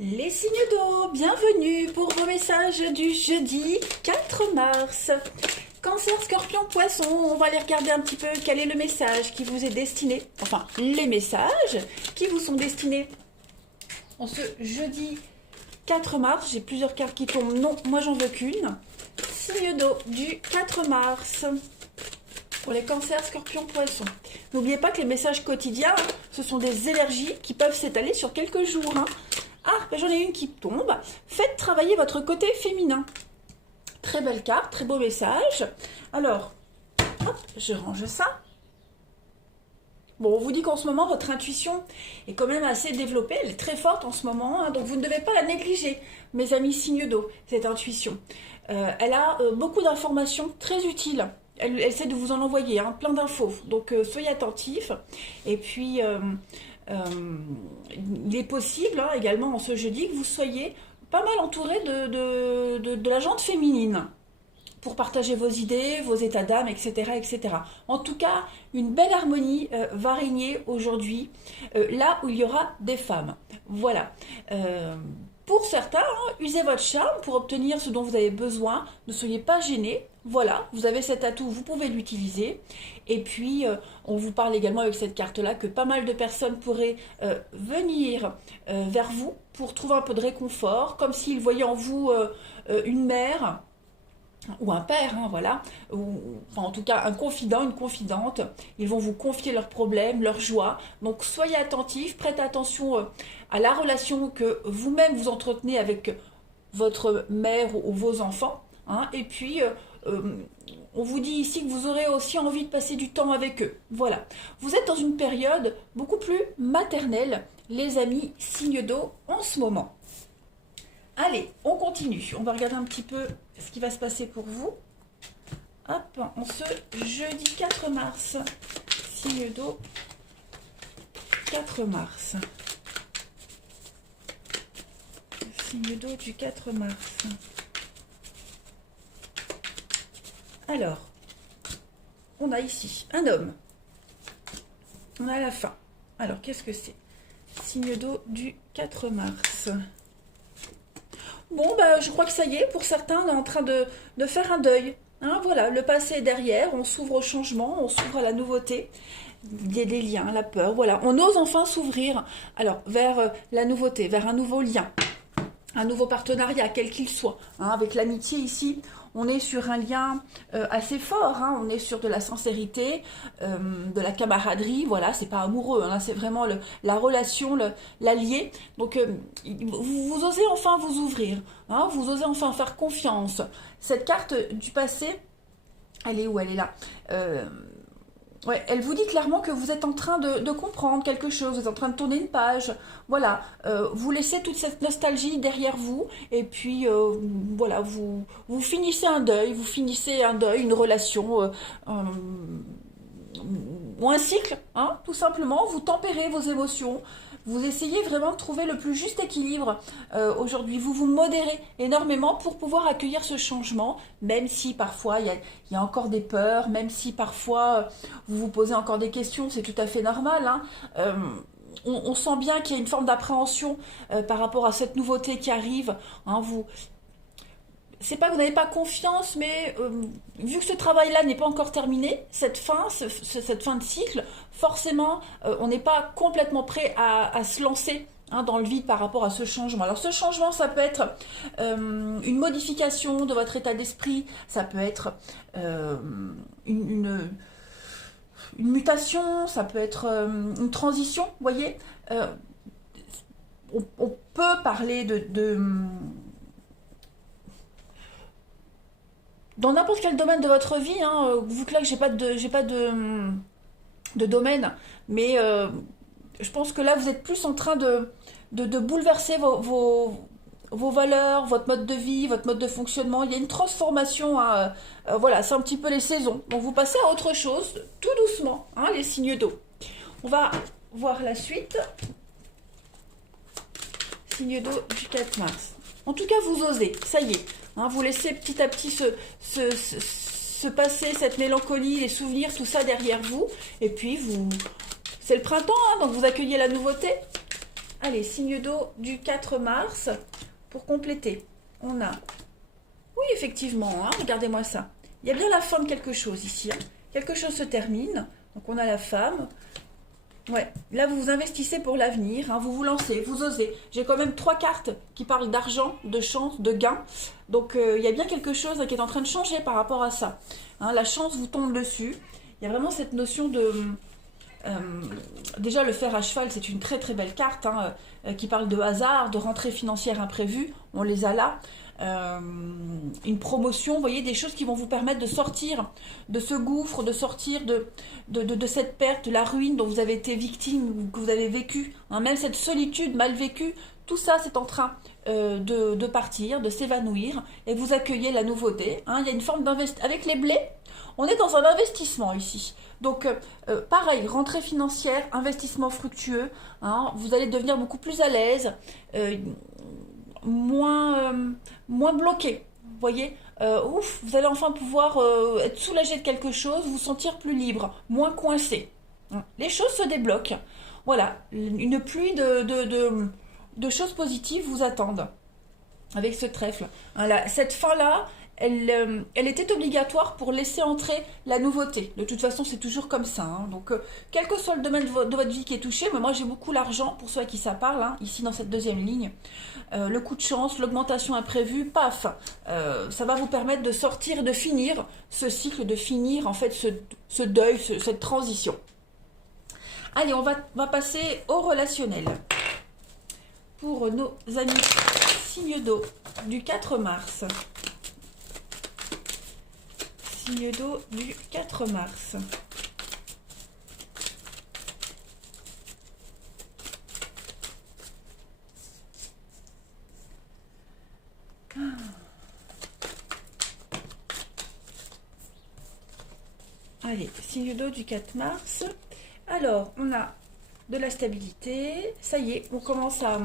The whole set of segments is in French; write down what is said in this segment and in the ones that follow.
Les signes d'eau, bienvenue pour vos messages du jeudi 4 mars. Cancer, scorpion, poisson, on va aller regarder un petit peu quel est le message qui vous est destiné. Enfin, les messages qui vous sont destinés en ce jeudi 4 mars. J'ai plusieurs cartes qui tombent. Non, moi j'en veux qu'une. Signe d'eau du 4 mars. Pour les cancers, scorpions, poissons. N'oubliez pas que les messages quotidiens, ce sont des énergies qui peuvent s'étaler sur quelques jours. Ah, ben j'en ai une qui tombe. Faites travailler votre côté féminin. Très belle carte, très beau message. Alors, hop, je range ça. Bon, on vous dit qu'en ce moment, votre intuition est quand même assez développée. Elle est très forte en ce moment, donc vous ne devez pas la négliger, mes amis signes d'eau, cette intuition. Elle a beaucoup d'informations très utiles. Elle essaie de vous en envoyer plein d'infos. Donc, soyez attentifs. Et puis, il est possible également en ce jeudi que vous soyez pas mal entouré de la gente féminine pour partager vos idées, vos états d'âme, etc., etc. En tout cas, une belle harmonie va régner aujourd'hui, là où il y aura des femmes. Voilà. Pour certains, usez votre charme pour obtenir ce dont vous avez besoin. Ne soyez pas gênés. Voilà, vous avez cet atout, vous pouvez l'utiliser. Et puis, on vous parle également avec cette carte-là que pas mal de personnes pourraient venir vers vous pour trouver un peu de réconfort, comme s'ils voyaient en vous une mère ou un père, voilà, ou enfin, en tout cas un confident, une confidente. Ils vont vous confier leurs problèmes, leurs joies. Donc soyez attentifs, prêtez attention à la relation que vous-même vous entretenez avec votre mère ou vos enfants. Et puis, on vous dit ici que vous aurez aussi envie de passer du temps avec eux. Voilà. Vous êtes dans une période beaucoup plus maternelle, les amis signes d'eau, en ce moment. Allez, on continue. On va regarder un petit peu ce qui va se passer pour vous. Hop, en ce jeudi 4 mars. Signe d'eau, 4 mars. Signe d'eau du 4 mars. Alors, on a ici un homme. On a la fin. Alors, qu'est-ce que c'est? Signe d'eau du 4 mars. Bon, bah, je crois que ça y est, pour certains, on est en train de faire un deuil. Voilà, le passé est derrière, on s'ouvre au changement, on s'ouvre à la nouveauté. Il y a des liens, la peur, voilà. On ose enfin s'ouvrir alors vers la nouveauté, vers un nouveau lien, un nouveau partenariat, quel qu'il soit. Avec l'amitié ici, on est sur un lien assez fort, on est sur de la sincérité, de la camaraderie, voilà, c'est pas amoureux, c'est vraiment la relation, l'allié. Donc vous osez enfin vous ouvrir, vous osez enfin faire confiance. Cette carte du passé, elle est où? Elle est là. Ouais, elle vous dit clairement que vous êtes en train de comprendre quelque chose, vous êtes en train de tourner une page, voilà, vous laissez toute cette nostalgie derrière vous, et puis voilà, vous finissez un deuil, une relation, ou un cycle, tout simplement, vous tempérez vos émotions, vous essayez vraiment de trouver le plus juste équilibre aujourd'hui. Vous vous modérez énormément pour pouvoir accueillir ce changement, même si parfois il y a encore des peurs, même si parfois vous vous posez encore des questions, c'est tout à fait normal. On sent bien qu'il y a une forme d'appréhension par rapport à cette nouveauté qui arrive. C'est pas que vous n'avez pas confiance, mais vu que ce travail-là n'est pas encore terminé, cette fin de cycle, forcément, on n'est pas complètement prêt à se lancer dans le vide par rapport à ce changement. Alors ce changement, ça peut être une modification de votre état d'esprit, ça peut être une mutation, ça peut être une transition, vous voyez. On peut parler dans n'importe quel domaine de votre vie, vu que là j'ai pas de domaine, mais je pense que là vous êtes plus en train de bouleverser vos valeurs, votre mode de vie, votre mode de fonctionnement. Il y a une transformation, voilà, c'est un petit peu les saisons. Donc vous passez à autre chose, tout doucement, les signes d'eau. On va voir la suite. Signe d'eau du 4 mars. En tout cas, vous osez, ça y est. Vous laissez petit à petit se passer cette mélancolie, les souvenirs, tout ça derrière vous. Et puis, c'est le printemps, donc vous accueillez la nouveauté. Allez, signe d'eau du 4 mars. Pour compléter, on a... Oui, effectivement, hein, regardez-moi ça. Il y a bien la fin de quelque chose ici. Hein. Quelque chose se termine. Donc on a la femme. Ouais, là vous vous investissez pour l'avenir, hein, vous vous lancez, vous osez. J'ai quand même 3 cartes qui parlent d'argent, de chance, de gain. Donc il y a bien quelque chose qui est en train de changer par rapport à ça. Hein, la chance vous tombe dessus. Il y a vraiment cette notion de... déjà le fer à cheval, c'est une très très belle carte hein, qui parle de hasard, de rentrée financière imprévue. On les a là. Une promotion, vous voyez, des choses qui vont vous permettre de sortir de ce gouffre, de sortir de cette perte, de la ruine dont vous avez été victime, que vous avez vécu, hein, même cette solitude mal vécue, tout ça c'est en train de partir, de s'évanouir, et vous accueillez la nouveauté. Hein. Il y a une forme d'investissement. Avec les blés, on est dans un investissement ici. Donc pareil, rentrée financière, investissement fructueux, hein, vous allez devenir beaucoup plus à l'aise, moins bloqué. Vous voyez, ouf, vous allez enfin pouvoir être soulagé de quelque chose, vous sentir plus libre, moins coincé. Les choses se débloquent. Voilà, une pluie de choses positives vous attendent avec ce trèfle. Hein, là, cette fin-là, elle était obligatoire pour laisser entrer la nouveauté. De toute façon, c'est toujours comme ça. Hein. Donc, quel que soit le domaine de votre vie qui est touché, mais moi j'ai beaucoup l'argent, pour ceux à qui ça parle, hein, ici dans cette deuxième ligne. Le coup de chance, l'augmentation imprévue, paf, ça va vous permettre de sortir, de finir ce cycle, de finir en fait ce deuil, cette transition. Allez, on va passer au relationnel. Pour nos amis signes d'eau du 4 mars. Signe d'eau du 4 mars. Allez, signe d'eau du 4 mars. Alors, on a de la stabilité. Ça y est, on commence à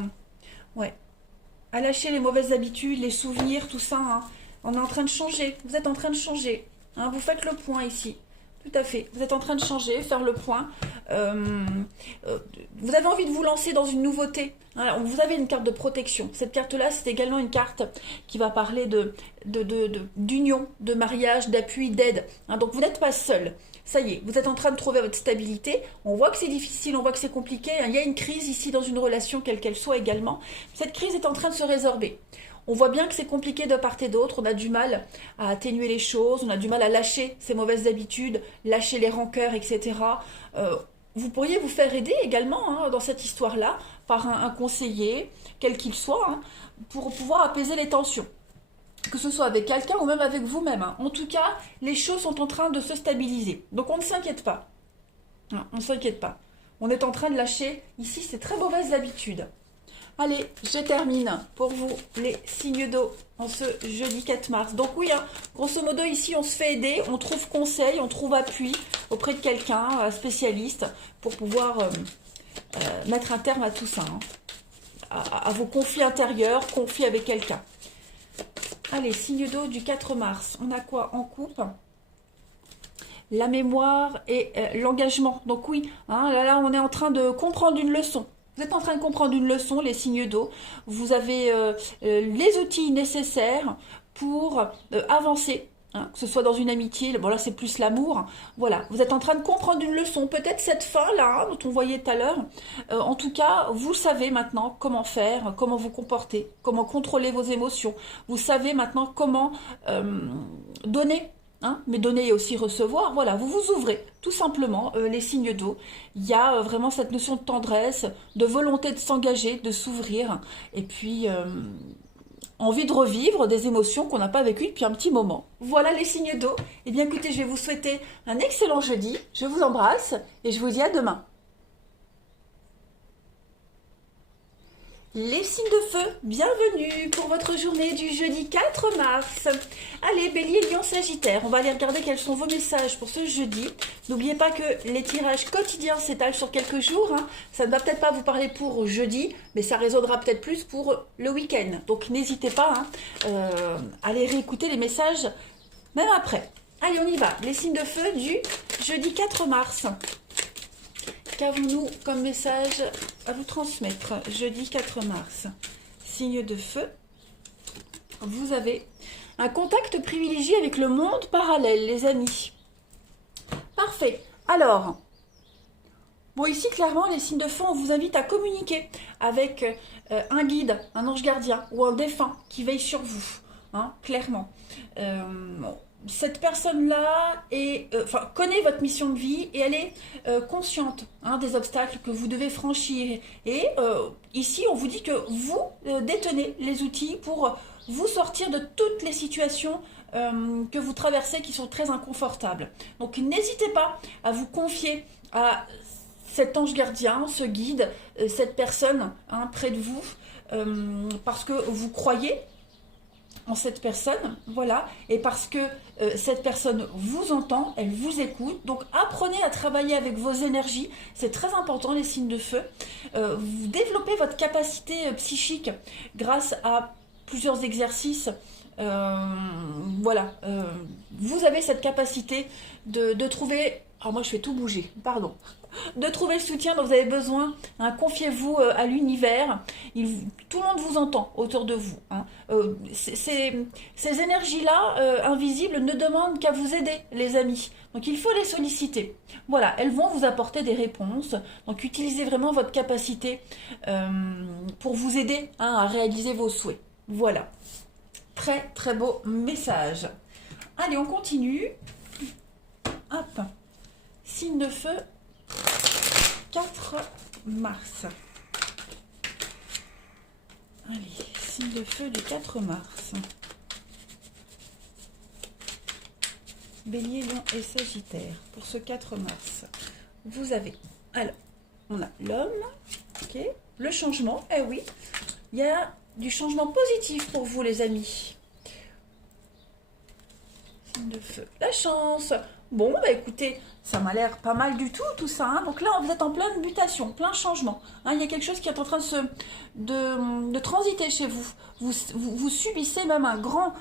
lâcher les mauvaises habitudes, les souvenirs, tout ça. Hein. On est en train de changer. Vous êtes en train de changer. Hein, vous faites le point ici. Tout à fait. Vous êtes en train de changer, faire le point. Vous avez envie de vous lancer dans une nouveauté. Hein, vous avez une carte de protection. Cette carte-là, c'est également une carte qui va parler d'union, de mariage, d'appui, d'aide. Hein, donc, vous n'êtes pas seul. Ça y est, vous êtes en train de trouver votre stabilité. On voit que c'est difficile, on voit que c'est compliqué. Hein, il y a une crise ici dans une relation, quelle qu'elle soit également. Cette crise est en train de se résorber. On voit bien que c'est compliqué de part et d'autre, on a du mal à atténuer les choses, on a du mal à lâcher ses mauvaises habitudes, lâcher les rancœurs, etc. Vous pourriez vous faire aider également hein, dans cette histoire-là par un conseiller, quel qu'il soit, hein, pour pouvoir apaiser les tensions. Que ce soit avec quelqu'un ou même avec vous-même. Hein. En tout cas, les choses sont en train de se stabiliser. Donc on ne s'inquiète pas. Non, on ne s'inquiète pas. On est en train de lâcher, ici, ces très mauvaises habitudes. Allez, je termine pour vous les signes d'eau en ce jeudi 4 mars. Donc oui, hein, grosso modo ici on se fait aider, on trouve conseil, on trouve appui auprès de quelqu'un, un spécialiste, pour pouvoir mettre un terme à tout ça. Hein, à vos conflits intérieurs, conflits avec quelqu'un. Allez, signe d'eau du 4 mars. On a quoi en coupe? La mémoire et l'engagement. Donc oui, hein, là on est en train de comprendre une leçon. Vous êtes en train de comprendre une leçon, les signes d'eau. Vous avez les outils nécessaires pour avancer, hein, que ce soit dans une amitié. Bon là, c'est plus l'amour. Voilà, vous êtes en train de comprendre une leçon. Peut-être cette fin-là, hein, dont on voyait tout à l'heure. En tout cas, vous savez maintenant comment faire, comment vous comporter, comment contrôler vos émotions. Vous savez maintenant comment donner. Hein, mais donner et aussi recevoir, voilà, vous vous ouvrez, tout simplement, les signes d'eau. Il y a vraiment cette notion de tendresse, de volonté de s'engager, de s'ouvrir, et puis envie de revivre des émotions qu'on n'a pas vécues depuis un petit moment. Voilà les signes d'eau. Eh bien écoutez, je vais vous souhaiter un excellent jeudi, je vous embrasse, et je vous dis à demain. Les signes de feu, bienvenue pour votre journée du jeudi 4 mars. Allez, Bélier, Lion, Sagittaire, on va aller regarder quels sont vos messages pour ce jeudi. N'oubliez pas que les tirages quotidiens s'étalent sur quelques jours. Hein. Ça ne va peut-être pas vous parler pour jeudi, mais ça résonnera peut-être plus pour le week-end. Donc n'hésitez pas à aller réécouter les messages même après. Allez, on y va. Les signes de feu du jeudi 4 mars. qu'avons-nous comme message à vous transmettre? Jeudi 4 mars. Signe de feu. Vous avez un contact privilégié avec le monde parallèle, les amis. Parfait. Alors, bon, ici, clairement, les signes de feu, on vous invite à communiquer avec un guide, un ange gardien ou un défunt qui veille sur vous, hein, clairement. Cette personne-là connaît votre mission de vie et elle est consciente, hein, des obstacles que vous devez franchir. Et ici, on vous dit que vous détenez les outils pour vous sortir de toutes les situations que vous traversez qui sont très inconfortables. Donc n'hésitez pas à vous confier à cet ange gardien, ce guide, cette personne, hein, près de vous, parce que vous croyez en cette personne, voilà, et parce que cette personne vous entend, elle vous écoute. Donc apprenez à travailler avec vos énergies, c'est très important, les signes de feu. Vous développez votre capacité psychique grâce à plusieurs exercices. Voilà, vous avez cette capacité de trouver... Alors moi je fais tout bouger, pardon. De trouver le soutien dont vous avez besoin, hein. Confiez-vous à l'univers. Tout le monde vous entend autour de vous, hein. Ces énergies-là, invisibles, ne demandent qu'à vous aider, les amis. Donc il faut les solliciter. Voilà, elles vont vous apporter des réponses. Donc utilisez vraiment votre capacité pour vous aider, hein, à réaliser vos souhaits. Voilà. Très très beau message. Allez, on continue. Hop. Signe de feu. 4 mars. Allez, signe de feu du 4 mars. Bélier, Lion et Sagittaire. Pour ce 4 mars, vous avez... Alors, on a l'homme, ok, le changement, eh oui, il y a du changement positif pour vous, les amis. Signe de feu, la chance. Bon, bah écoutez, ça m'a l'air pas mal du tout ça, hein. Donc là, vous êtes en pleine mutation, plein changement, hein. Il y a quelque chose qui est en train de transiter chez vous. Vous subissez même un grand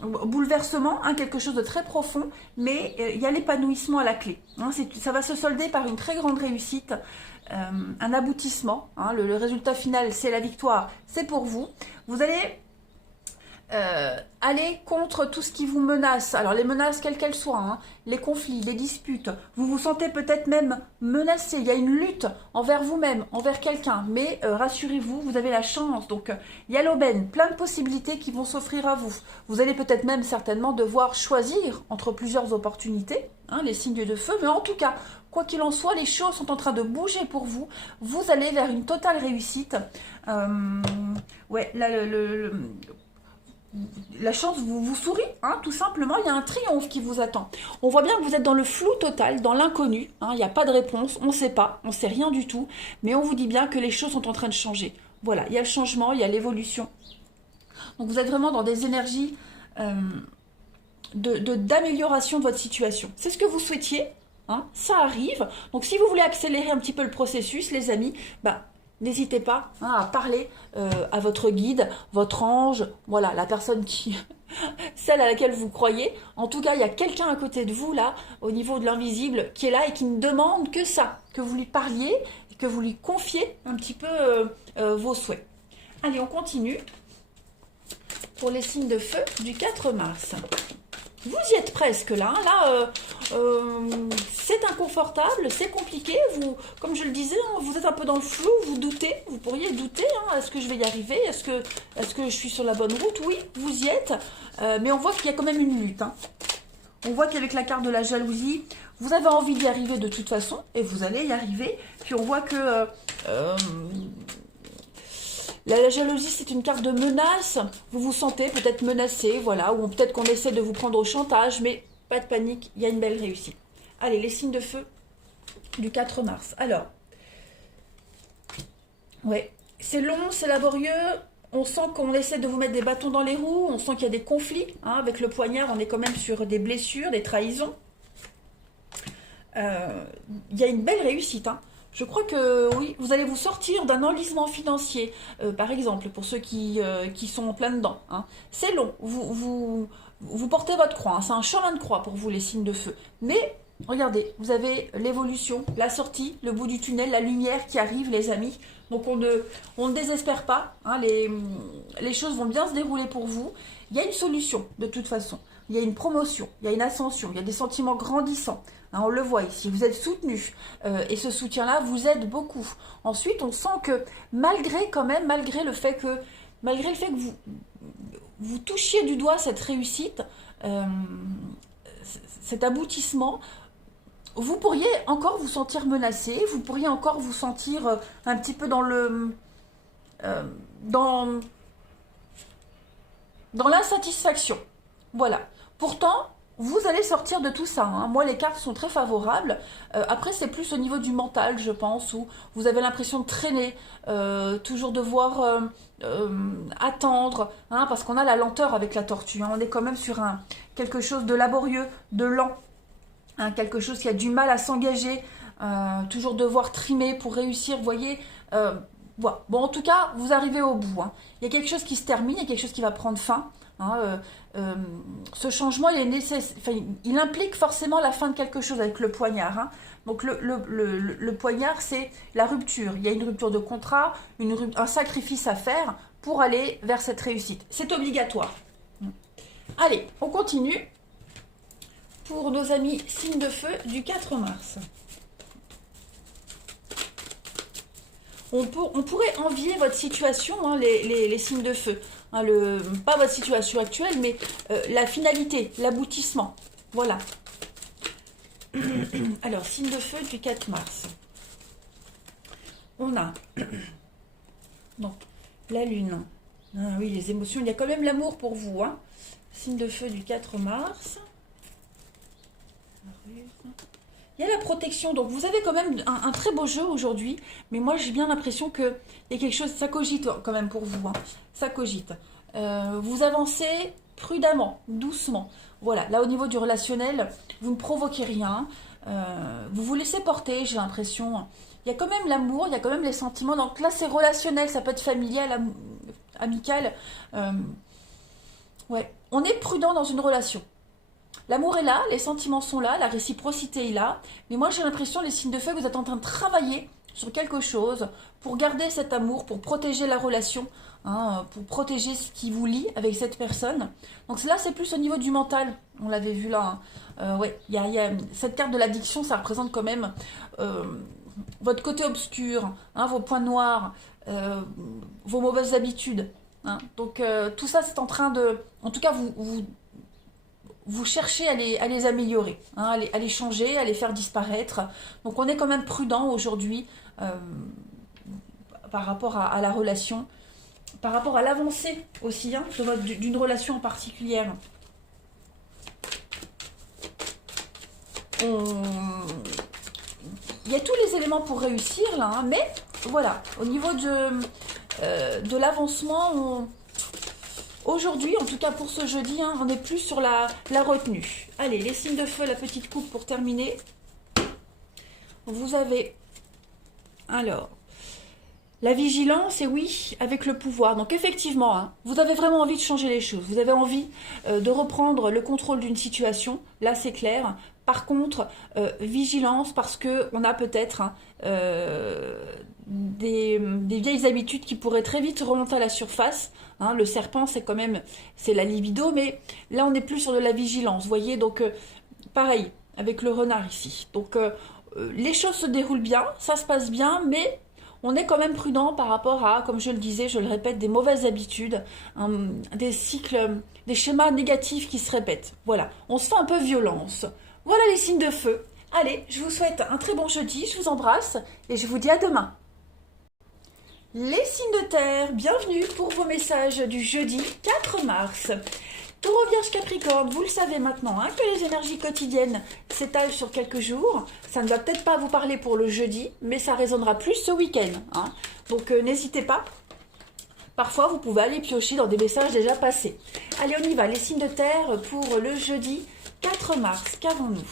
bouleversement, hein, quelque chose de très profond, mais il y a l'épanouissement à la clé, hein. Ça va se solder par une très grande réussite, un aboutissement, hein. Le résultat final, c'est la victoire, c'est pour vous. Vous allez... aller contre tout ce qui vous menace. Alors les menaces quelles qu'elles soient, hein, les conflits, les disputes, vous vous sentez peut-être même menacé, il y a une lutte envers vous-même, envers quelqu'un, mais rassurez-vous, vous avez la chance. Donc il y a l'aubaine, plein de possibilités qui vont s'offrir à vous. Vous allez peut-être même certainement devoir choisir entre plusieurs opportunités, hein, les signes de feu, mais en tout cas, quoi qu'il en soit, les choses sont en train de bouger pour vous. Vous allez vers une totale réussite. Ouais, là, la chance vous sourit, hein, tout simplement. Il y a un triomphe qui vous attend. On voit bien que vous êtes dans le flou total, dans l'inconnu, hein, il n'y a pas de réponse, on ne sait pas, on ne sait rien du tout, mais on vous dit bien que les choses sont en train de changer. Voilà, il y a le changement, il y a l'évolution. Donc vous êtes vraiment dans des énergies d'amélioration de votre situation. C'est ce que vous souhaitiez, hein, ça arrive. Donc si vous voulez accélérer un petit peu le processus, les amis, bah, n'hésitez pas, hein, à parler à votre guide, votre ange, voilà, la personne qui... celle à laquelle vous croyez. En tout cas, il y a quelqu'un à côté de vous, là, au niveau de l'invisible, qui est là et qui ne demande que ça, que vous lui parliez, que vous lui confiez un petit peu vos souhaits. Allez, on continue pour les signes de feu du 4 mars. Vous y êtes presque là. Là, c'est inconfortable, c'est compliqué. Vous, comme je le disais, hein, vous êtes un peu dans le flou, vous doutez. Vous pourriez douter, hein, est-ce que je vais y arriver? Est-ce que je suis sur la bonne route? Oui, vous y êtes. Mais on voit qu'il y a quand même une lutte, hein. On voit qu'avec la carte de la jalousie, vous avez envie d'y arriver de toute façon. Et vous allez y arriver. Puis on voit que... la jalousie, c'est une carte de menace. Vous vous sentez peut-être menacé, voilà, ou peut-être qu'on essaie de vous prendre au chantage, mais pas de panique, il y a une belle réussite. Allez, les signes de feu du 4 mars. Alors, ouais, c'est long, c'est laborieux. On sent qu'on essaie de vous mettre des bâtons dans les roues. On sent qu'il y a des conflits, hein, avec le poignard, on est quand même sur des blessures, des trahisons. Il y a une belle réussite, hein. Je crois que oui, vous allez vous sortir d'un enlisement financier, par exemple, pour ceux qui sont en plein dedans, hein. C'est long, vous portez votre croix, hein. C'est un chemin de croix pour vous, les signes de feu. Mais regardez, vous avez l'évolution, la sortie, le bout du tunnel, la lumière qui arrive, les amis. Donc on ne désespère pas, hein, les choses vont bien se dérouler pour vous. Il y a une solution de toute façon. Il y a une promotion, il y a une ascension, il y a des sentiments grandissants. Hein, on le voit ici, vous êtes soutenu et ce soutien-là vous aide beaucoup. Ensuite, on sent que malgré quand même, malgré le fait que vous touchiez du doigt cette réussite, euh, cet aboutissement, vous pourriez encore vous sentir menacé, vous pourriez encore vous sentir un petit peu dans le euh, dans, dans l'insatisfaction. Voilà. Pourtant, vous allez sortir de tout ça. Hein. Moi, les cartes sont très favorables. Après, c'est plus au niveau du mental, je pense, où vous avez l'impression de traîner, toujours devoir attendre, hein, parce qu'on a la lenteur avec la tortue. Hein. On est quand même sur quelque chose de laborieux, de lent, hein, quelque chose qui a du mal à s'engager, toujours devoir trimer pour réussir, vous voyez. Voilà. Bon, en tout cas, vous arrivez au bout. Hein. Il y a quelque chose qui se termine, il y a quelque chose qui va prendre fin. Hein, ce changement, il implique forcément la fin de quelque chose avec le poignard. Hein. Donc le poignard, c'est la rupture. Il y a une rupture de contrat, un sacrifice à faire pour aller vers cette réussite. C'est obligatoire. Allez, on continue pour nos amis signes de feu du 4 mars. On pourrait envier votre situation, hein, les signes de feu. Hein, pas votre situation actuelle, mais la finalité, l'aboutissement. Voilà. Alors, signe de feu du 4 mars. On a donc la lune. Ah oui, les émotions. Il y a quand même l'amour pour vous. Hein. Signe de feu du 4 mars. Il y a la protection, donc vous avez quand même un très beau jeu aujourd'hui, mais moi j'ai bien l'impression qu'il y a quelque chose, ça cogite quand même pour vous, hein. Ça cogite. Vous avancez prudemment, doucement. Voilà, là au niveau du relationnel, vous ne provoquez rien, vous vous laissez porter, j'ai l'impression. Il y a quand même l'amour, il y a quand même les sentiments, donc là c'est relationnel, ça peut être familial, amical. Ouais, on est prudent dans une relation. L'amour est là, les sentiments sont là, la réciprocité est là. Mais moi, j'ai l'impression, les signes de feu, que vous êtes en train de travailler sur quelque chose pour garder cet amour, pour protéger la relation, hein, pour protéger ce qui vous lie avec cette personne. Donc là, c'est plus au niveau du mental. On l'avait vu là. Hein. Ouais, il y a cette carte de l'addiction, ça représente quand même votre côté obscur, hein, vos points noirs, vos mauvaises habitudes. Hein. Donc tout ça, c'est en train de... En tout cas, vous cherchez à les améliorer, hein, à les changer, à les faire disparaître. Donc on est quand même prudent aujourd'hui par rapport à la relation, par rapport à l'avancée aussi, hein, d'une relation en particulière. Il y a tous les éléments pour réussir là, hein, mais voilà, au niveau de l'avancement, aujourd'hui, en tout cas pour ce jeudi, hein, on est plus sur la retenue. Allez, les signes de feu, la petite coupe pour terminer. Vous avez, alors, la vigilance, et oui, avec le pouvoir. Donc effectivement, hein, vous avez vraiment envie de changer les choses. Vous avez envie de reprendre le contrôle d'une situation. Là, c'est clair. Par contre, vigilance, parce qu'on a peut-être... Hein, des vieilles habitudes qui pourraient très vite remonter à la surface. Hein, le serpent, c'est la libido, mais là, on est plus sur de la vigilance. Vous voyez, donc, pareil, avec le renard ici. Donc, les choses se déroulent bien, ça se passe bien, mais on est quand même prudent par rapport à, comme je le disais, je le répète, des mauvaises habitudes, hein, des cycles, des schémas négatifs qui se répètent. Voilà, on se fait un peu violence. Voilà les signes de feu. Allez, je vous souhaite un très bon jeudi, je vous embrasse et je vous dis à demain. Les signes de terre, bienvenue pour vos messages du jeudi 4 mars. Taureau, Vierge, Capricorne, vous le savez maintenant, hein, que les énergies quotidiennes s'étalent sur quelques jours. Ça ne va peut-être pas vous parler pour le jeudi, mais ça résonnera plus ce week-end. Hein. Donc n'hésitez pas. Parfois, vous pouvez aller piocher dans des messages déjà passés. Allez, on y va. Les signes de terre pour le jeudi 4 mars. Qu'avons-nous?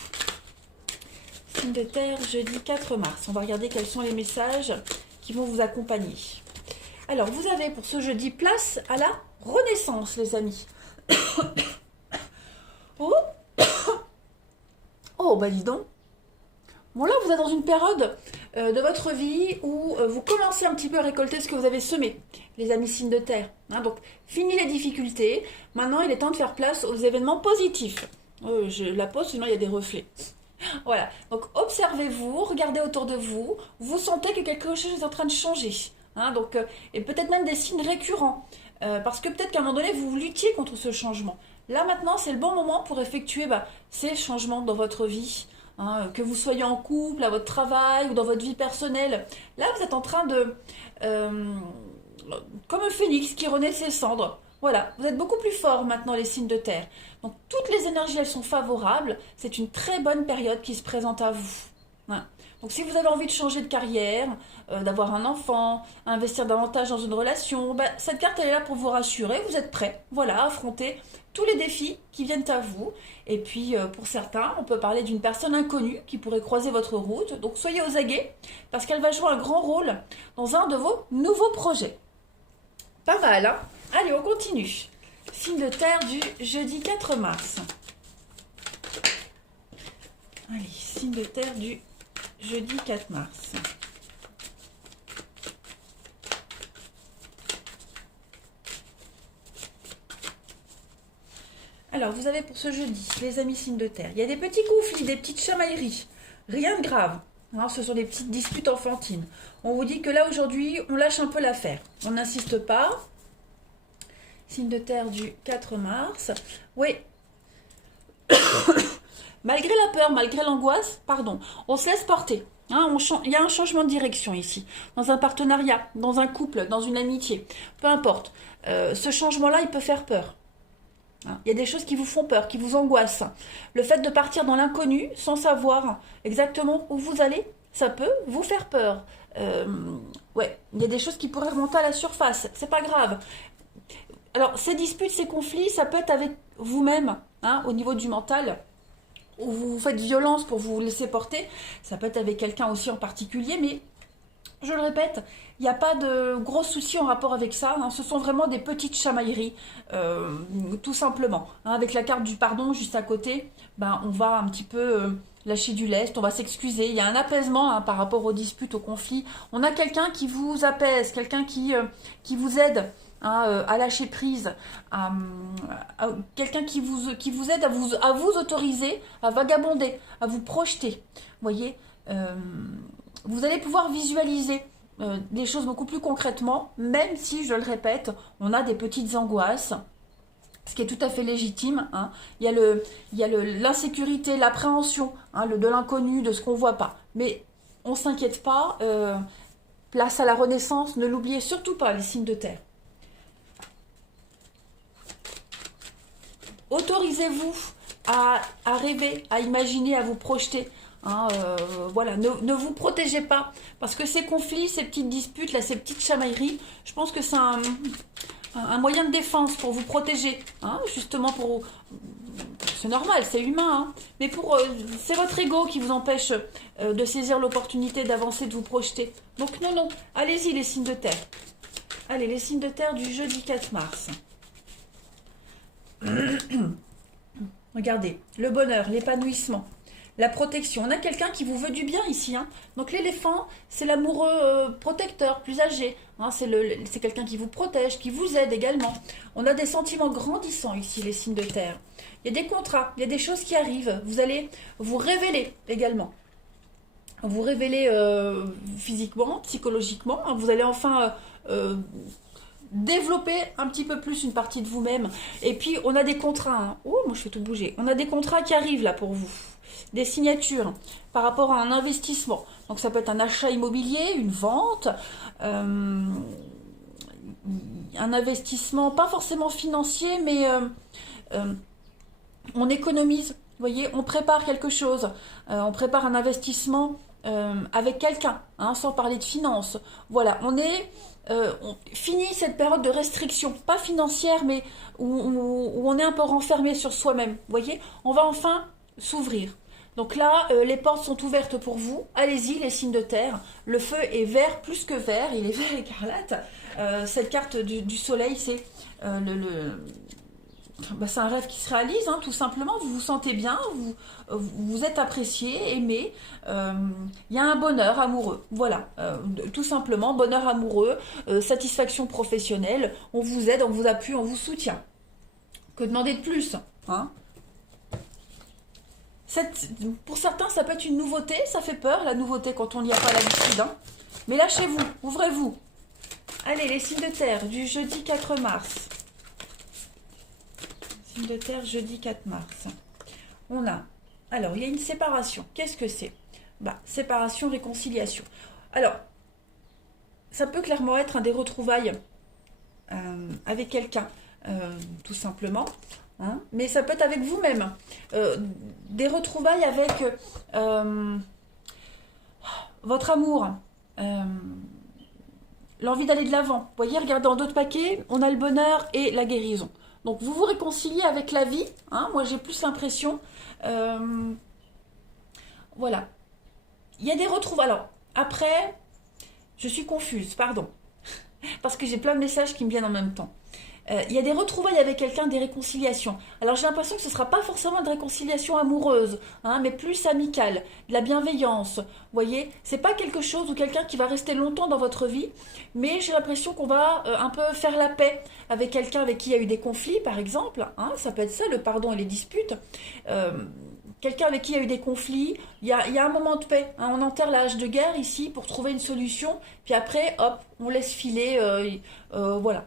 Signes de terre, jeudi 4 mars. On va regarder quels sont les messages qui vont vous accompagner. Alors, vous avez pour ce jeudi place à la renaissance, les amis. Oh, Oh, bah dis donc. Bon là, vous êtes dans une période de votre vie où vous commencez un petit peu à récolter ce que vous avez semé, les amis signes de terre. Hein, donc, fini les difficultés. Maintenant, il est temps de faire place aux événements positifs. Je la pose, sinon il y a des reflets. Voilà. Donc, observez-vous, regardez autour de vous. Vous sentez que quelque chose est en train de changer. Hein, donc, et peut-être même des signes récurrents. Parce que peut-être qu'à un moment donné, vous luttiez contre ce changement. Là, maintenant, c'est le bon moment pour effectuer ces changements dans votre vie. Hein, que vous soyez en couple, à votre travail ou dans votre vie personnelle. Là, vous êtes en train de... comme un phénix qui renaît de ses cendres. Voilà, vous êtes beaucoup plus fort maintenant les signes de terre. Donc toutes les énergies, elles sont favorables. C'est une très bonne période qui se présente à vous. Voilà. Donc si vous avez envie de changer de carrière, d'avoir un enfant, investir davantage dans une relation, cette carte elle est là pour vous rassurer. Vous êtes prêt, voilà, à affronter tous les défis qui viennent à vous. Et puis pour certains, on peut parler d'une personne inconnue qui pourrait croiser votre route. Donc soyez aux aguets parce qu'elle va jouer un grand rôle dans un de vos nouveaux projets. Pas mal, hein? Allez, on continue. Signe de terre du jeudi 4 mars. Allez, signe de terre du jeudi 4 mars. Alors, vous avez pour ce jeudi, les amis signes de terre, il y a des petits conflits, des petites chamailleries. Rien de grave. Hein, ce sont des petites disputes enfantines. On vous dit que là, aujourd'hui, on lâche un peu l'affaire. On n'insiste pas. Signe de terre du 4 mars. Oui. Malgré la peur, malgré l'angoisse, pardon, on se laisse porter. Hein, il y a un changement de direction ici. Dans un partenariat, dans un couple, dans une amitié. Peu importe. Ce changement-là, il peut faire peur. Il y a des choses qui vous font peur, qui vous angoissent. Le fait de partir dans l'inconnu sans savoir exactement où vous allez, ça peut vous faire peur. Ouais, il y a des choses qui pourraient remonter à la surface. C'est pas grave. Alors, ces disputes, ces conflits, ça peut être avec vous-même, hein, au niveau du mental, où vous faites violence pour vous laisser porter. Ça peut être avec quelqu'un aussi en particulier, mais je le répète, il n'y a pas de gros soucis en rapport avec ça. Hein. Ce sont vraiment des petites chamailleries, tout simplement. Hein, avec la carte du pardon juste à côté, on va un petit peu lâcher du lest, on va s'excuser. Il y a un apaisement par rapport aux disputes, aux conflits. On a quelqu'un qui vous apaise, quelqu'un qui vous aide à lâcher prise, quelqu'un qui vous aide à vous autoriser, à vagabonder, à vous projeter. Vous voyez, vous allez pouvoir visualiser des choses beaucoup plus concrètement, même si, je le répète, on a des petites angoisses, ce qui est tout à fait légitime. Hein. Il y a l'insécurité, l'appréhension de l'inconnu, de ce qu'on ne voit pas. Mais on ne s'inquiète pas, place à la renaissance, ne l'oubliez surtout pas, les signes de terre. Autorisez-vous à rêver, à imaginer, à vous projeter. Hein, voilà, ne vous protégez pas. Parce que ces conflits, ces petites disputes, là, ces petites chamailleries, je pense que c'est un moyen de défense pour vous protéger. Hein, justement, c'est normal, c'est humain. Hein, mais c'est votre ego qui vous empêche de saisir l'opportunité d'avancer, de vous projeter. Donc non, allez-y les signes de terre. Allez, les signes de terre du jeudi 4 mars. Regardez, le bonheur, l'épanouissement, la protection. On a quelqu'un qui vous veut du bien ici. Hein. Donc l'éléphant, c'est l'amoureux protecteur, plus âgé. Hein. C'est quelqu'un qui vous protège, qui vous aide également. On a des sentiments grandissants ici, les signes de terre. Il y a des contrats, il y a des choses qui arrivent. Vous allez vous révéler également. Vous révéler physiquement, psychologiquement. Hein. Vous allez enfin... développer un petit peu plus une partie de vous-même. Et puis, on a des contrats. Hein. Oh, moi, je fais tout bouger. On a des contrats qui arrivent là pour vous. Des signatures par rapport à un investissement. Donc, ça peut être un achat immobilier, une vente, un investissement, pas forcément financier, mais on économise. Vous voyez, on prépare quelque chose. On prépare un investissement avec quelqu'un, hein, sans parler de finances. Voilà, on finit cette période de restriction, pas financière, mais où on est un peu renfermé sur soi-même. Vous voyez, on va enfin s'ouvrir. Donc là, les portes sont ouvertes pour vous. Allez-y, les signes de terre. Le feu est vert plus que vert, il est vert écarlate. Cette carte du soleil, c'est bah, c'est un rêve qui se réalise, hein, tout simplement. Vous vous sentez bien, vous êtes apprécié, aimé. Il y a un bonheur amoureux. Voilà, tout simplement, bonheur amoureux, satisfaction professionnelle. On vous aide, on vous appuie, on vous soutient. Que demander de plus, hein? Pour certains, ça peut être une nouveauté, ça fait peur, la nouveauté, quand on n'y a pas l'habitude. Hein. Mais lâchez-vous, ouvrez-vous. Allez, les signes de terre du jeudi 4 mars. Signe de terre, jeudi 4 mars. On a, alors, il y a une séparation. Qu'est-ce que c'est? Bah, séparation, réconciliation. Alors, ça peut clairement être des retrouvailles avec quelqu'un, tout simplement. Hein, mais ça peut être avec vous-même. Des retrouvailles avec votre amour. L'envie d'aller de l'avant. Vous voyez, regardez en d'autres paquets, on a le bonheur et la guérison. Donc vous vous réconciliez avec la vie. Hein, moi j'ai plus l'impression. Voilà. Il y a des retrouvailles. Alors, après, je suis confuse, pardon. Parce que j'ai plein de messages qui me viennent en même temps. Il y a des retrouvailles avec quelqu'un, des réconciliations. Alors j'ai l'impression que ce ne sera pas forcément une réconciliation amoureuse, hein, mais plus amicale, de la bienveillance. Vous voyez, c'est pas quelque chose ou quelqu'un qui va rester longtemps dans votre vie, mais j'ai l'impression qu'on va un peu faire la paix avec quelqu'un avec qui il y a eu des conflits, par exemple. Hein, ça peut être ça, le pardon et les disputes. Quelqu'un avec qui il y a eu des conflits, il y a un moment de paix. Hein, on enterre la hache de guerre ici pour trouver une solution, puis après, hop, on laisse filer, voilà.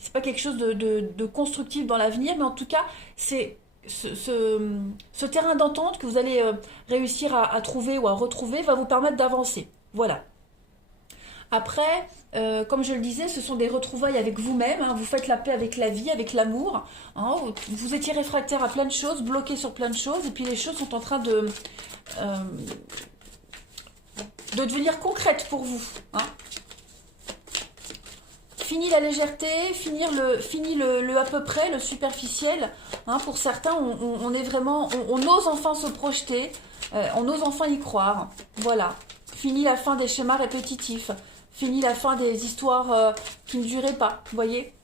C'est pas quelque chose de constructif dans l'avenir, mais en tout cas, c'est ce terrain d'entente que vous allez réussir à trouver ou à retrouver va vous permettre d'avancer. Voilà. Après, comme je le disais, ce sont des retrouvailles avec vous-même. Hein, vous faites la paix avec la vie, avec l'amour. Hein, vous étiez réfractaire à plein de choses, bloqué sur plein de choses, et puis les choses sont en train de devenir concrètes pour vous. Hein. Fini la légèreté, fini le à peu près, le superficiel. Hein, pour certains, on est vraiment, on ose enfin se projeter, on ose enfin y croire. Voilà. Fini la fin des schémas répétitifs. Fini la fin des histoires qui ne duraient pas. Vous voyez?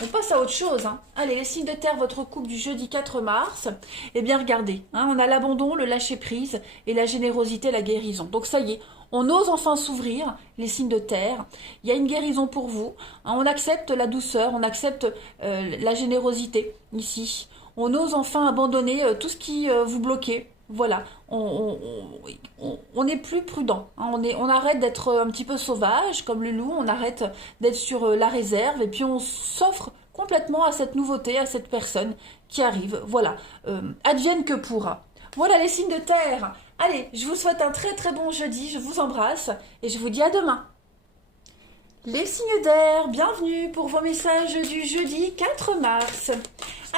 On passe à autre chose. Hein. Allez, les signes de terre, votre couple du jeudi 4 mars. Eh bien, regardez. Hein, on a l'abandon, le lâcher-prise et la générosité, la guérison. Donc, ça y est. On ose enfin s'ouvrir, les signes de terre. Il y a une guérison pour vous. Hein, on accepte la douceur, on accepte la générosité ici. On ose enfin abandonner tout ce qui vous bloquait. Voilà, on est plus prudent. Hein, on arrête d'être un petit peu sauvage, comme le loup. On arrête d'être sur la réserve. Et puis on s'offre complètement à cette nouveauté, à cette personne qui arrive. Voilà, advienne que pourra. Voilà les signes de terre. Allez, je vous souhaite un très très bon jeudi, je vous embrasse et je vous dis à demain. Les signes d'air, bienvenue pour vos messages du jeudi 4 mars.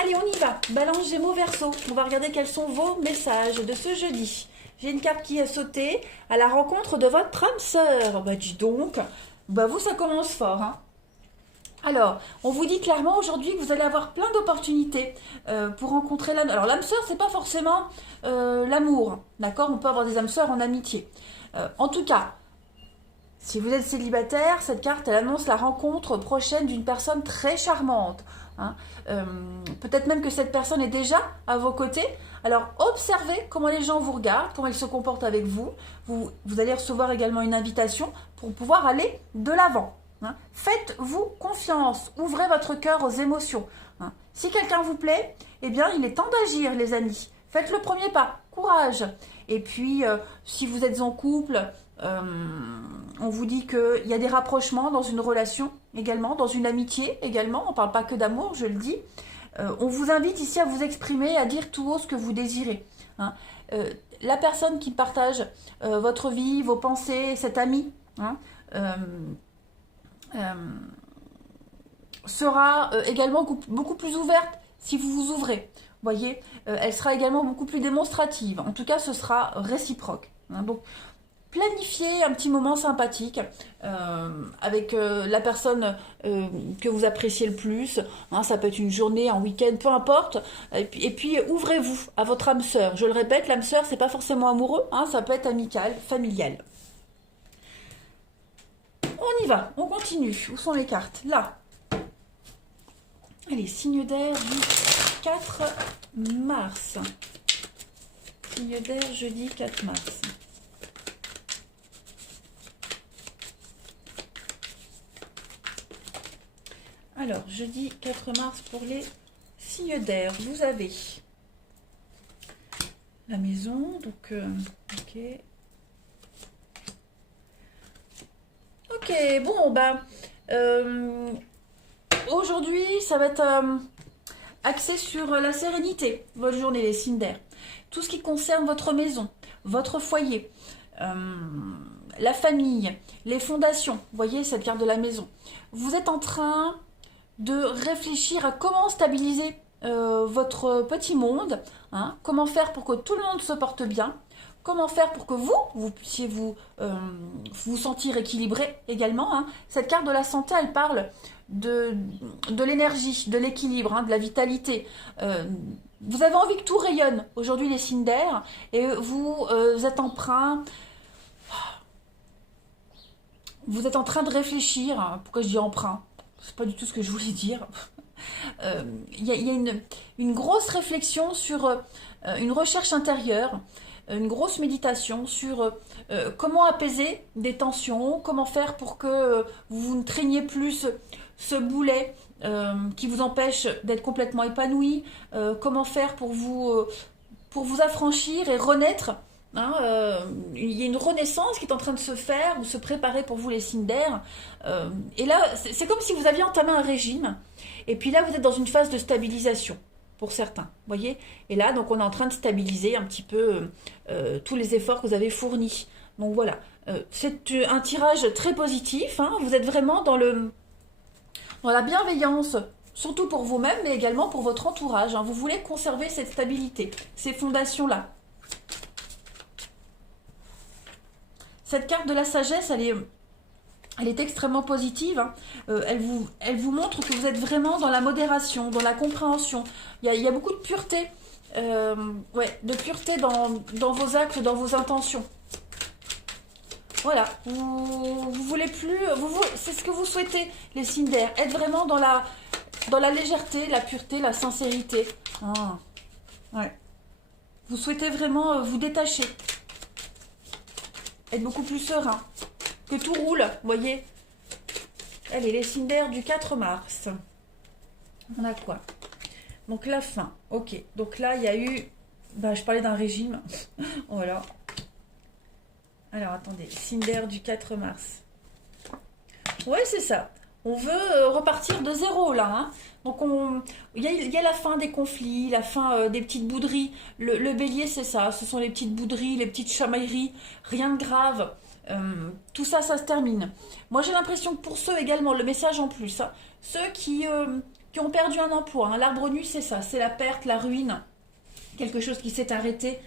Allez, on y va. Balance Gémeaux Verseau. On va regarder quels sont vos messages de ce jeudi. J'ai une carte qui a sauté à la rencontre de votre âme sœur. Bah dis donc, bah vous ça commence fort, hein. Alors, on vous dit clairement aujourd'hui que vous allez avoir plein d'opportunités pour rencontrer l'âme. Alors, l'âme sœur, c'est pas forcément l'amour, d'accord? On peut avoir des âmes sœurs en amitié. En tout cas, si vous êtes célibataire, cette carte, elle annonce la rencontre prochaine d'une personne très charmante. Hein. Peut-être même que cette personne est déjà à vos côtés. Alors, observez comment les gens vous regardent, comment ils se comportent avec vous. Vous allez recevoir également une invitation pour pouvoir aller de l'avant. Hein. Faites-vous confiance, ouvrez votre cœur aux émotions. Hein. Si quelqu'un vous plaît, eh bien il est temps d'agir les amis. Faites le premier pas, courage. Et puis si vous êtes en couple, on vous dit qu'il y a des rapprochements dans une relation également, dans une amitié également, on ne parle pas que d'amour, je le dis. On vous invite ici à vous exprimer, à dire tout haut ce que vous désirez. Hein. La personne qui partage votre vie, vos pensées, cet ami, hein, sera également beaucoup plus ouverte si vous vous ouvrez. Vous voyez, elle sera également beaucoup plus démonstrative. En tout cas, ce sera réciproque. Hein. Donc, planifiez un petit moment sympathique avec la personne que vous appréciez le plus. Hein, ça peut être une journée, un week-end, peu importe. Et puis ouvrez-vous à votre âme sœur. Je le répète, l'âme sœur, c'est pas forcément amoureux. Hein, ça peut être amical, familial. On y va, on continue. Où sont les cartes? Là. Allez, signe d'air du 4 mars. Signe d'air jeudi 4 mars. Alors, jeudi 4 mars pour les signes d'air. Vous avez la maison, donc ok. Ok, bon, bah, aujourd'hui, ça va être axé sur la sérénité, votre journée, les signes d'air. Tout ce qui concerne votre maison, votre foyer, la famille, les fondations. Vous voyez cette carte de la maison. Vous êtes en train de réfléchir à comment stabiliser votre petit monde, hein, comment faire pour que tout le monde se porte bien, comment faire pour que vous puissiez vous sentir équilibré également. Hein. Cette carte de la santé, elle parle de l'énergie, de l'équilibre, hein, de la vitalité. Vous avez envie que tout rayonne aujourd'hui les signes d'air et vous êtes vous êtes en train de réfléchir. Hein, pourquoi je dis emprunt? C'est pas du tout ce que je voulais dire. Il y a une grosse réflexion sur une recherche intérieure, une grosse méditation sur comment apaiser des tensions, comment faire pour que vous ne traîniez plus ce boulet qui vous empêche d'être complètement épanoui, comment faire pour vous affranchir et renaître. Hein, il y a une renaissance qui est en train de se faire ou se préparer pour vous les signes d'air. Et là, c'est comme si vous aviez entamé un régime. Et puis là, vous êtes dans une phase de stabilisation pour certains. Voyez. Et là, donc, on est en train de stabiliser un petit peu tous les efforts que vous avez fournis. Donc voilà. C'est un tirage très positif. Hein. Vous êtes vraiment dans la bienveillance. Surtout pour vous-même, mais également pour votre entourage. Hein. Vous voulez conserver cette stabilité, ces fondations-là. Cette carte de la sagesse, elle est extrêmement positive. Hein. Elle vous montre que vous êtes vraiment dans la modération, dans la compréhension. Il y a beaucoup de pureté, de pureté dans vos actes, dans vos intentions. Voilà, vous voulez plus, c'est ce que vous souhaitez, les signes d'air. Être vraiment dans la légèreté, la pureté, la sincérité. Ah, ouais. Vous souhaitez vraiment vous détacher. Être beaucoup plus serein. Que tout roule, voyez. Allez, les signes d'air du 4 mars. On a quoi? Donc la fin. Ok. Donc là, il y a eu... je parlais d'un régime. Voilà. Alors, attendez. Signe d'air du 4 mars. Ouais, c'est ça. On veut repartir de zéro, là. Hein. Donc, il y a la fin des conflits, la fin des petites bouderies. Le bélier, c'est ça. Ce sont les petites bouderies, les petites chamailleries. Rien de grave. Tout ça, ça se termine. Moi, j'ai l'impression que pour ceux également, le message en plus, hein, ceux qui ont perdu un emploi, hein, l'arbre nu, c'est ça. C'est la perte, la ruine. Quelque chose qui s'est arrêté.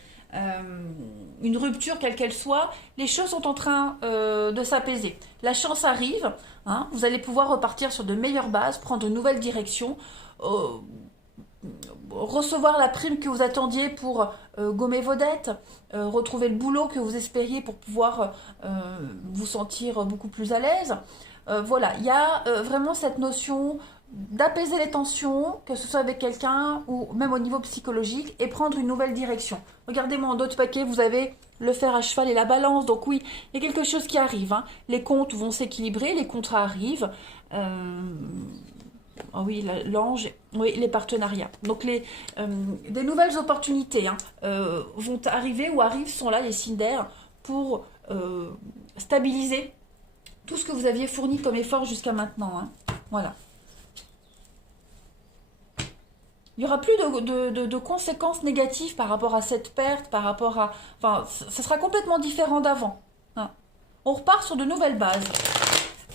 Une rupture quelle qu'elle soit, les choses sont en train de s'apaiser. La chance arrive, hein, vous allez pouvoir repartir sur de meilleures bases, prendre une nouvelle direction, recevoir la prime que vous attendiez pour gommer vos dettes, retrouver le boulot que vous espériez pour pouvoir vous sentir beaucoup plus à l'aise. Voilà, il y a vraiment cette notion d'apaiser les tensions, que ce soit avec quelqu'un ou même au niveau psychologique, et prendre une nouvelle direction. Regardez-moi en d'autres paquets, vous avez le fer à cheval et la balance, donc oui, il y a quelque chose qui arrive. Hein. Les comptes vont s'équilibrer, les contrats arrivent. Oh oui, l'ange, oui, les partenariats. Donc des nouvelles opportunités hein, vont arriver ou arrivent, sont là, les signes d'air, pour stabiliser tout ce que vous aviez fourni comme effort jusqu'à maintenant. Hein. Voilà. Il n'y aura plus de conséquences négatives par rapport à cette perte, par rapport à... Enfin, ça sera complètement différent d'avant. Hein. On repart sur de nouvelles bases.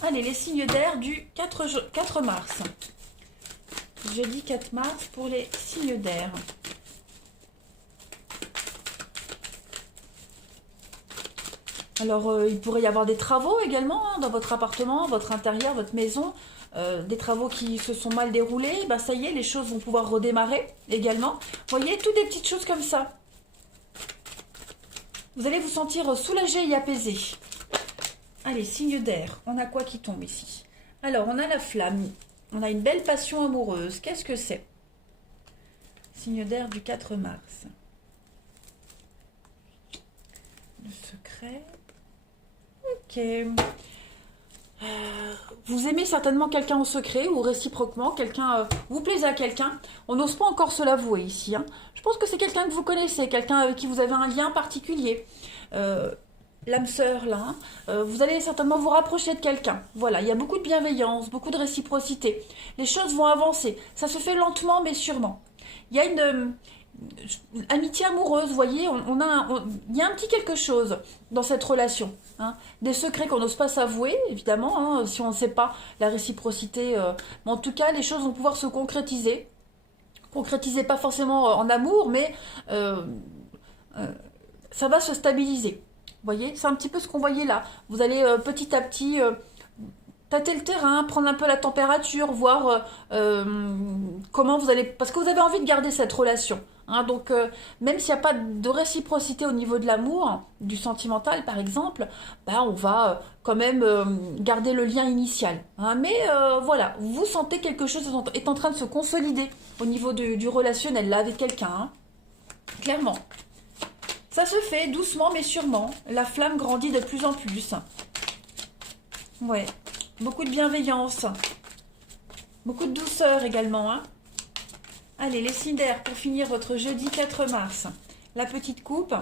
Allez, les signes d'air du 4 mars. Jeudi 4 mars pour les signes d'air. Alors, il pourrait y avoir des travaux également hein, dans votre appartement, votre intérieur, votre maison. Des travaux qui se sont mal déroulés, ça y est, les choses vont pouvoir redémarrer également. Vous voyez, toutes des petites choses comme ça. Vous allez vous sentir soulagé et apaisé. Allez, signe d'air. On a quoi qui tombe ici? Alors, on a la flamme. On a une belle passion amoureuse. Qu'est-ce que c'est? Signe d'air du 4 mars. Le secret. Ok. Vous aimez certainement quelqu'un en secret ou réciproquement, quelqu'un vous plaisez à quelqu'un. On n'ose pas encore se l'avouer ici, hein. Je pense que c'est quelqu'un que vous connaissez, quelqu'un avec qui vous avez un lien particulier. L'âme sœur là, hein. Vous allez certainement vous rapprocher de quelqu'un. Voilà, il y a beaucoup de bienveillance, beaucoup de réciprocité. Les choses vont avancer. Ça se fait lentement mais sûrement. Il y a une amitié amoureuse, vous voyez, il y a un petit quelque chose dans cette relation, hein. Des secrets qu'on n'ose pas s'avouer, évidemment, hein, si on ne sait pas la réciprocité. Mais en tout cas, les choses vont pouvoir se concrétiser. Concrétiser pas forcément en amour, mais ça va se stabiliser. Vous voyez, c'est un petit peu ce qu'on voyait là. Vous allez petit à petit tâter le terrain, prendre un peu la température, voir comment vous allez... Parce que vous avez envie de garder cette relation, hein. Donc, même s'il n'y a pas de réciprocité au niveau de l'amour, du sentimental par exemple, bah, on va quand même garder le lien initial, hein. Mais voilà, vous sentez quelque chose est en train de se consolider au niveau du relationnel là avec quelqu'un, hein. Clairement. Ça se fait doucement mais sûrement. La flamme grandit de plus en plus. Ouais. Beaucoup de bienveillance. Beaucoup de douceur également, hein. Allez, les signes d'air pour finir votre jeudi 4 mars. La petite coupe.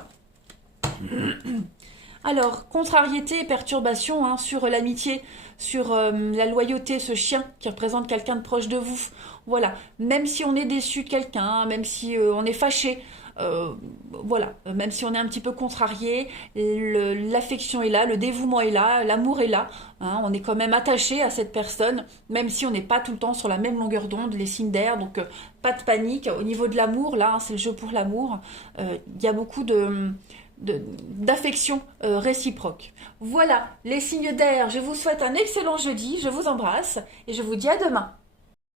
Alors, contrariété et perturbation, hein, sur l'amitié, sur la loyauté, ce chien qui représente quelqu'un de proche de vous. Voilà, même si on est déçu de quelqu'un, même si on est fâché, voilà, même si on est un petit peu contrarié, l'affection est là, le dévouement est là, l'amour est là, hein, on est quand même attaché à cette personne, même si on n'est pas tout le temps sur la même longueur d'onde, les signes d'air, donc pas de panique. Au niveau de l'amour, là, hein, c'est le jeu pour l'amour, il y a beaucoup d'affection réciproque. Voilà, les signes d'air, je vous souhaite un excellent jeudi, je vous embrasse et je vous dis à demain.